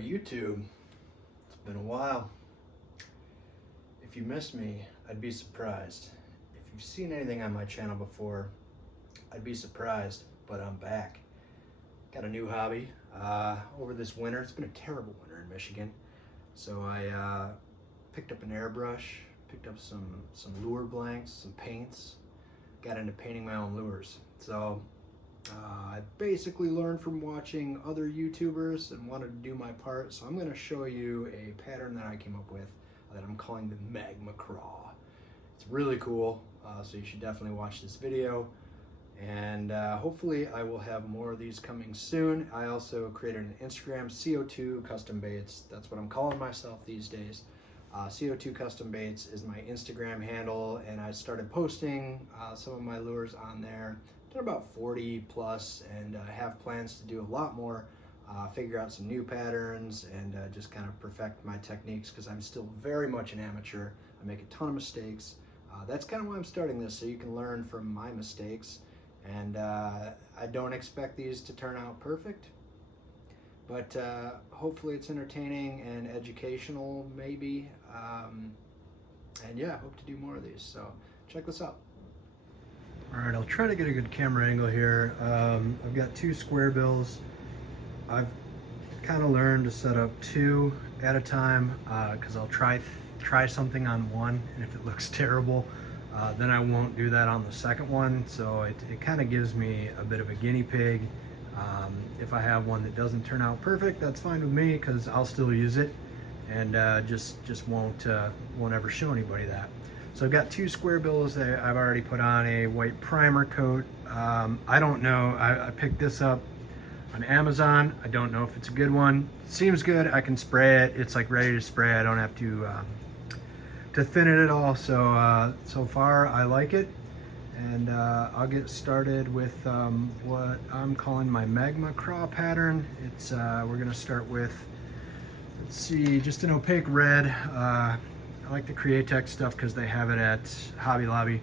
YouTube. It's been a while. If you missed me, I'd be surprised. If you've seen anything on my channel before, I'd be surprised, but I'm back. Got a new hobby over this winter. It's been a terrible winter in Michigan. So I picked up an airbrush, picked up some lure blanks, some paints, got into painting my own lures. So I basically learned from watching other YouTubers and wanted to do my part. So I'm going to show you a pattern that I came up with that I'm calling the Magma Craw. It's really cool, so you should definitely watch this video. And hopefully I will have more of these coming soon. I also created an Instagram, CO2 Custom Baits. That's what I'm calling myself these days. CO2 Custom Baits is my Instagram handle, and I started posting some of my lures on there. Done about 40 plus, and have plans to do a lot more, figure out some new patterns, and just kind of perfect my techniques, because I'm still very much an amateur. I make a ton of mistakes. That's kind of why I'm starting this, so you can learn from my mistakes. And I don't expect these to turn out perfect, but hopefully it's entertaining and educational, maybe. And yeah, I hope to do more of these, so check this out. All right, I'll try to get a good camera angle here. I've got two square bills. I've kind of learned to set up two at a time, because I'll try something on one, and if it looks terrible, then I won't do that on the second one. So it kind of gives me a bit of a guinea pig. If I have one that doesn't turn out perfect, that's fine with me, because I'll still use it, and just won't ever show anybody that. So I've got two square bills that I've already put on a white primer coat. I don't know, I picked this up on Amazon. I don't know if it's a good one. It seems good. I can spray it. It's like ready to spray. I don't have to thin it at all. So so far I like it, and I'll get started with what I'm calling my Magma Craw pattern. It's we're gonna start with, let's see, just an opaque red. I like the Createx stuff because they have it at Hobby Lobby.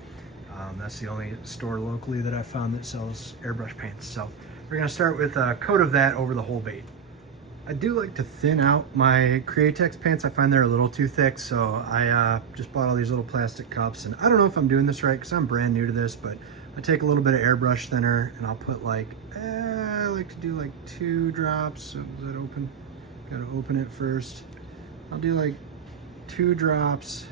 That's the only store locally that I found that sells airbrush paints. So we're gonna start with a coat of that over the whole bait. I do like to thin out my Createx paints. I find they're a little too thick, so I just bought all these little plastic cups, and I don't know if I'm doing this right because I'm brand new to this, but I take a little bit of airbrush thinner and I'll put like, I like to do like 2 drops. So is that open? Gotta open it first. I'll do like 2 drops,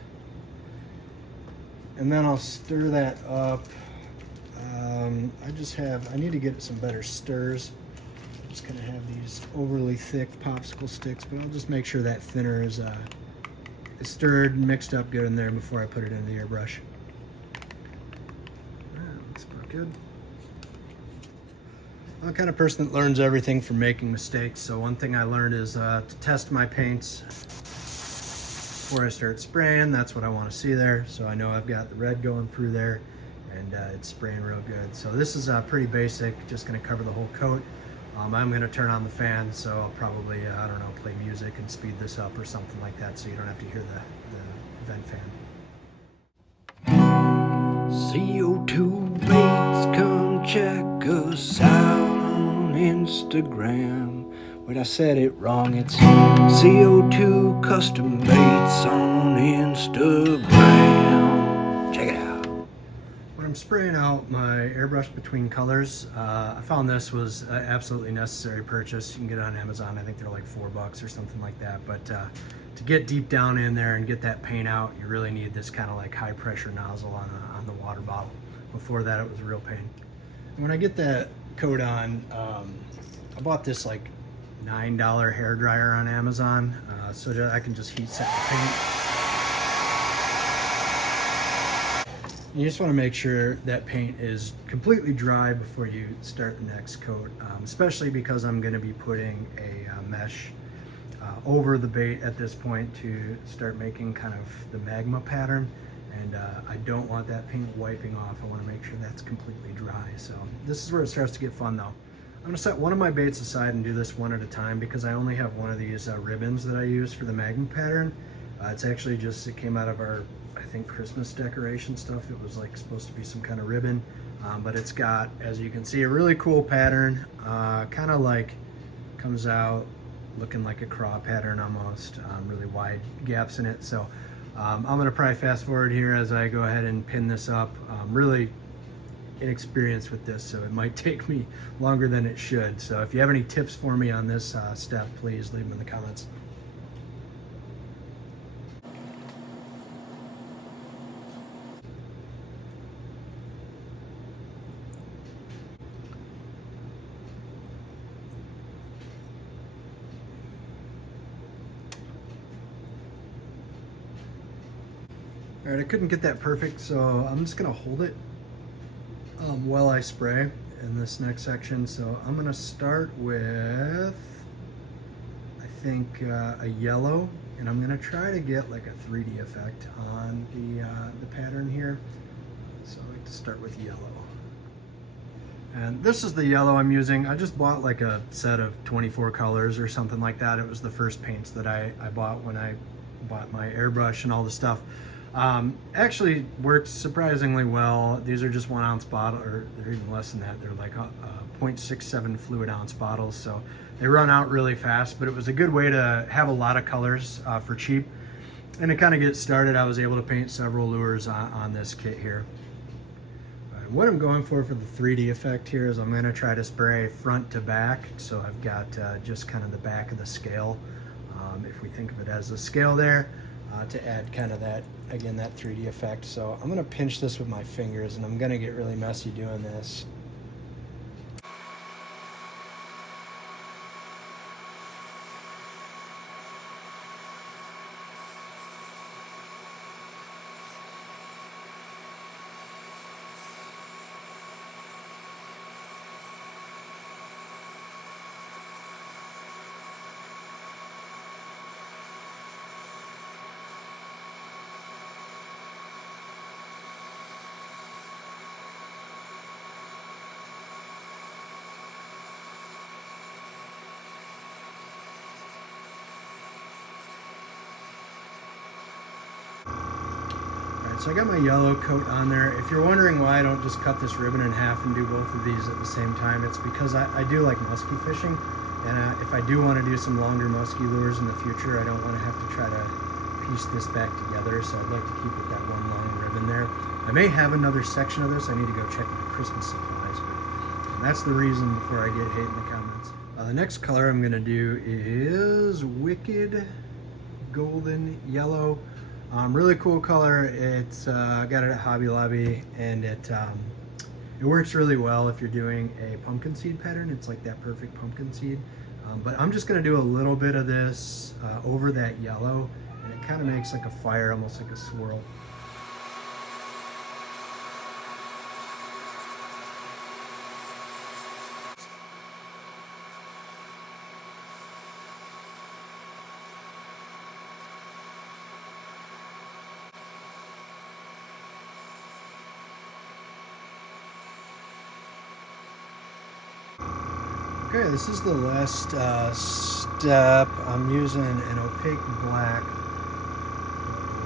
and then I'll stir that up. I need to get some better stirs. Just gonna have these overly thick popsicle sticks, but I'll just make sure that thinner is stirred and mixed up good in there before I put it in the airbrush. Looks pretty good. I'm the kind of person that learns everything from making mistakes, so one thing I learned is to test my paints before I start spraying. That's what I want to see there, so I know I've got the red going through there, and it's spraying real good. So this is pretty basic, just going to cover the whole coat. I'm going to turn on the fan, so I'll probably, I don't know, play music and speed this up or something like that, so you don't have to hear the vent fan. CO2 Baits, come check us out on Instagram. Wait, I said it wrong. It's CO2 Custom Baits on Instagram. Check it out. When I'm spraying out my airbrush between colors, I found this was an absolutely necessary purchase. You can get it on Amazon. I think they're like $4 or something like that. But to get deep down in there and get that paint out, you really need this kind of like high pressure nozzle on the water bottle. Before that, it was a real pain. And when I get that coat on, I bought this like $9 hair dryer on Amazon, so that I can just heat set the paint. You just want to make sure that paint is completely dry before you start the next coat, especially because I'm going to be putting a mesh over the bait at this point to start making kind of the magma pattern, and I don't want that paint wiping off. I want to make sure that's completely dry. So this is where it starts to get fun though. I'm going to set one of my baits aside and do this one at a time, because I only have one of these ribbons that I use for the magma pattern. It's actually just, it came out of our, I think, Christmas decoration stuff. It was like supposed to be some kind of ribbon, but it's got, as you can see, a really cool pattern. Kind of like comes out looking like a craw pattern almost, really wide gaps in it. So I'm gonna probably fast forward here as I go ahead and pin this up. Really inexperienced with this, so it might take me longer than it should. So if you have any tips for me on this step, please leave them in the comments. All right, I couldn't get that perfect, so I'm just gonna hold it while I spray in this next section. So I'm gonna start with, I think, a yellow, and I'm gonna try to get like a 3D effect on the pattern here. So I like to start with yellow. And this is the yellow I'm using. I just bought like a set of 24 colors or something like that. It was the first paints that I bought when I bought my airbrush and all the stuff. Actually works surprisingly well. These are just 1 ounce bottle, or they're even less than that. They're like 0.67 fluid ounce bottles, so they run out really fast, but it was a good way to have a lot of colors for cheap. And to kind of get started, I was able to paint several lures on this kit here. What I'm going for the 3D effect here is I'm going to try to spray front to back. So I've got just kind of the back of the scale, if we think of it as a scale there, to add kind of that, again, that 3D effect. So I'm going to pinch this with my fingers, and I'm going to get really messy doing this. So I got my yellow coat on there. If you're wondering why I don't just cut this ribbon in half and do both of these at the same time, it's because I do like musky fishing, and if I do want to do some longer musky lures in the future, I don't want to have to try to piece this back together, so I'd like to keep it that one long ribbon there. I may have another section of this. I need to go check my Christmas supplies, but that's the reason before I get hate in the comments. The next color I'm going to do is Wicked Golden Yellow. Really cool color. It's got it at Hobby Lobby, and it works really well if you're doing a pumpkin seed pattern. It's like that perfect pumpkin seed. But I'm just going to do a little bit of this over that yellow, and it kind of makes like a fire, almost like a swirl. Okay, this is the last step. I'm using an opaque black.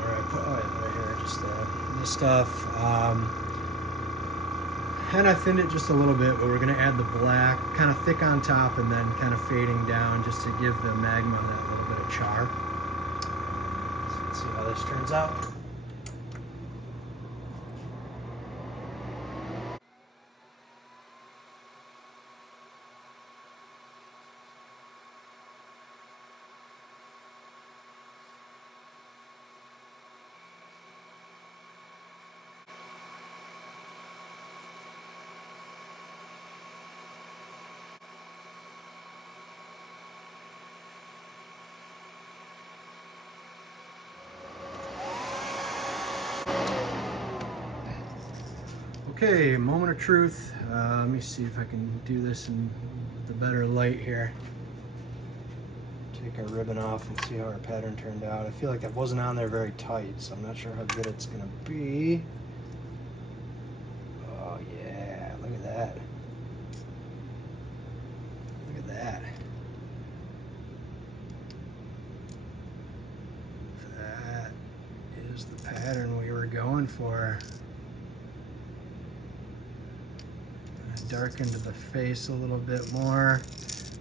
Where I put, oh yeah, right here, just this stuff. And I thinned it just a little bit, but we're gonna add the black, kind of thick on top and then kind of fading down just to give the magma that little bit of char. So let's see how this turns out. Okay, moment of truth. Let me see if I can do this in the better light here. Take our ribbon off and see how our pattern turned out. I feel like that wasn't on there very tight, so I'm not sure how good it's gonna be. Oh yeah, look at that. Look at that. That is the pattern we were going for. Darken to the face a little bit more,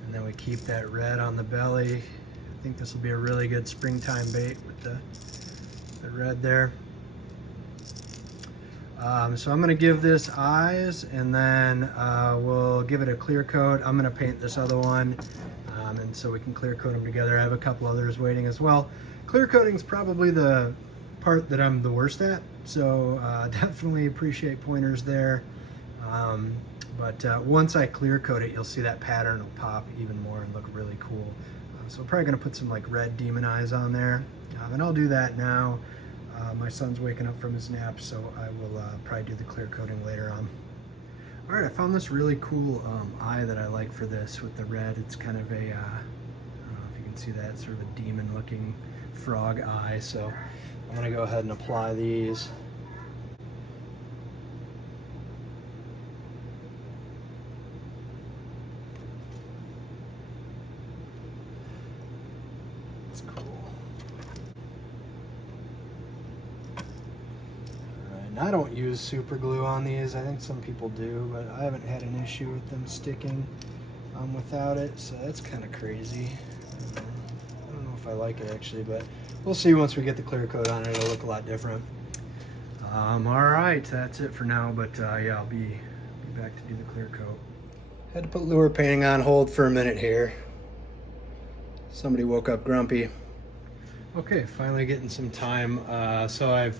and And then we keep that red on the belly. I think this will be a really good springtime bait with the red there. So I'm gonna give this eyes, and then we'll give it a clear coat. I'm gonna paint this other one, and so we can clear coat them together. I have a couple others waiting as well. Clear coating is probably the part that I'm the worst at, so definitely appreciate pointers there. But once I clear coat it, you'll see that pattern will pop even more and look really cool. So I'm probably gonna put some like red demon eyes on there, and I'll do that now. My son's waking up from his nap, so I will probably do the clear coating later on. All right, I found this really cool eye that I like for this with the red. It's kind of a, I don't know if you can see that, sort of a demon looking frog eye. So I'm gonna go ahead and apply these. That's cool. I don't use super glue on these. I think some people do, but I haven't had an issue with them sticking without it, so that's kind of crazy. I don't know if I like it actually, but we'll see once we get the clear coat on it. It'll look a lot different. All right, that's it for now, but yeah, I'll be back to do the clear coat. Had to put lure painting on hold for a minute here. Somebody woke up grumpy. Okay, finally getting some time. So I've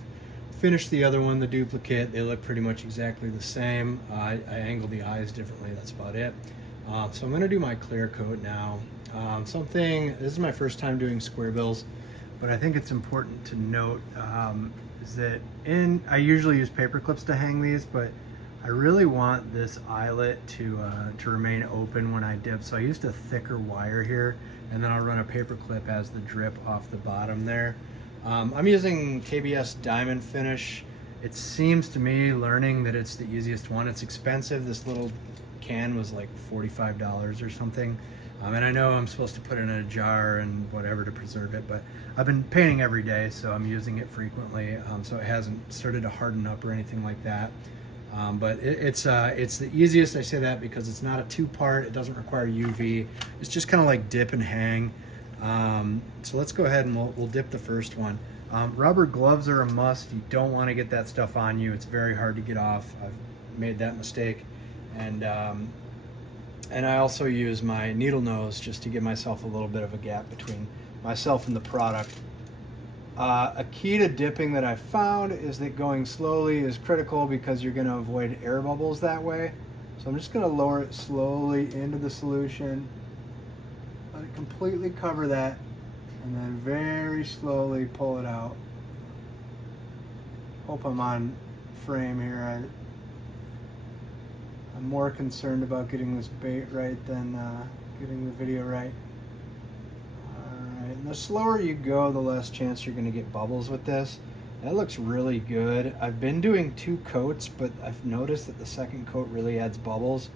finished the other one, the duplicate. They look pretty much exactly the same. I angled the eyes differently, that's about it. So I'm gonna do my clear coat now. This is my first time doing square bills, but I think it's important to note is that I usually use paper clips to hang these, but I really want this eyelet to remain open when I dip. So I used a thicker wire here, and then I'll run a paper clip as the drip off the bottom there. I'm using KBS Diamond Finish. It seems to me, learning that it's the easiest one. It's expensive. This little can was like $45 or something. And I know I'm supposed to put it in a jar and whatever to preserve it, but I've been painting every day, so I'm using it frequently. So it hasn't started to harden up or anything like that. But it's the easiest. I say that because it's not a two-part. It doesn't require UV. It's just kind of like dip and hang. So let's go ahead and we'll dip the first one. Rubber gloves are a must. You don't want to get that stuff on you. It's very hard to get off. I've made that mistake. And I also use my needle nose just to give myself a little bit of a gap between myself and the product. A key to dipping that I found is that going slowly is critical because you're going to avoid air bubbles that way. So I'm just going to lower it slowly into the solution. Let it completely cover that, and then very slowly pull it out. Hope I'm on frame here. I'm more concerned about getting this bait right than getting the video right. Alright, and the slower you go, the less chance you're going to get bubbles with this. That looks really good. I've been doing 2 coats, but I've noticed that the second coat really adds bubbles,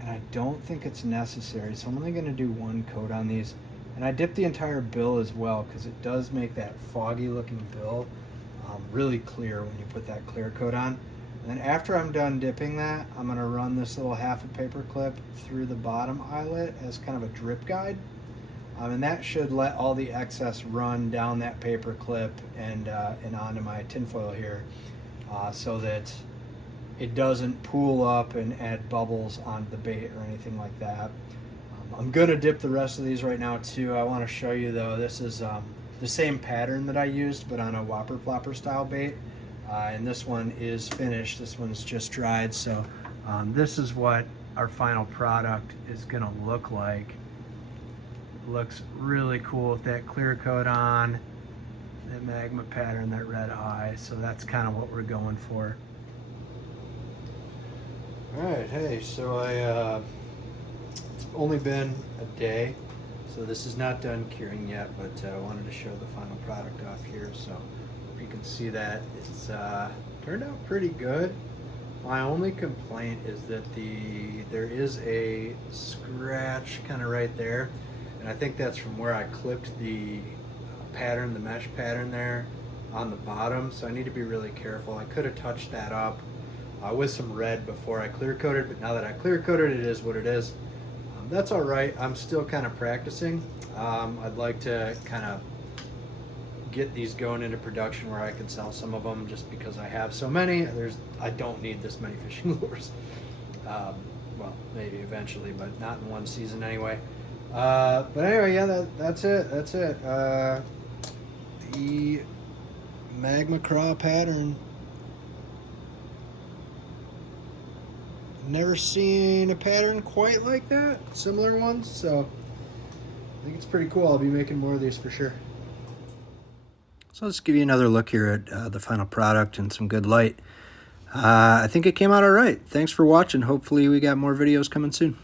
and I don't think it's necessary, so I'm only going to do 1 coat on these. And I dip the entire bill as well, because it does make that foggy looking bill really clear when you put that clear coat on. And then after I'm done dipping that, I'm going to run this little half a paper clip through the bottom eyelet as kind of a drip guide. And that should let all the excess run down that paper clip and onto my tinfoil here, so that it doesn't pool up and add bubbles onto the bait or anything like that. I'm going to dip the rest of these right now too. I want to show you though, this is the same pattern that I used, but on a whopper plopper style bait. And this one is finished. This one's just dried. So this is what our final product is going to look like. It looks really cool with that clear coat on, that magma pattern, that red eye. So that's kind of what we're going for. All right, hey, so it's only been a day, so this is not done curing yet, but I wanted to show the final product off here. So hope you can see that it's turned out pretty good. My only complaint is that there is a scratch kind of right there, and I think that's from where I clipped the pattern, the mesh pattern there on the bottom, so I need to be really careful. I could have touched that up with some red before I clear coated, but now that I clear coated, it is what it is. That's all right. I'm still kind of practicing. I'd like to kind of get these going into production where I can sell some of them, just because I have so many. I don't need this many fishing lures. Well, maybe eventually, but not in one season anyway. But anyway, yeah, that's it. That's it. The Magma Craw pattern. Never seen a pattern quite like that. Similar ones, so I think it's pretty cool. I'll be making more of these for sure. So let's give you another look here at the final product in some good light. I think it came out all right. Thanks for watching. Hopefully we got more videos coming soon.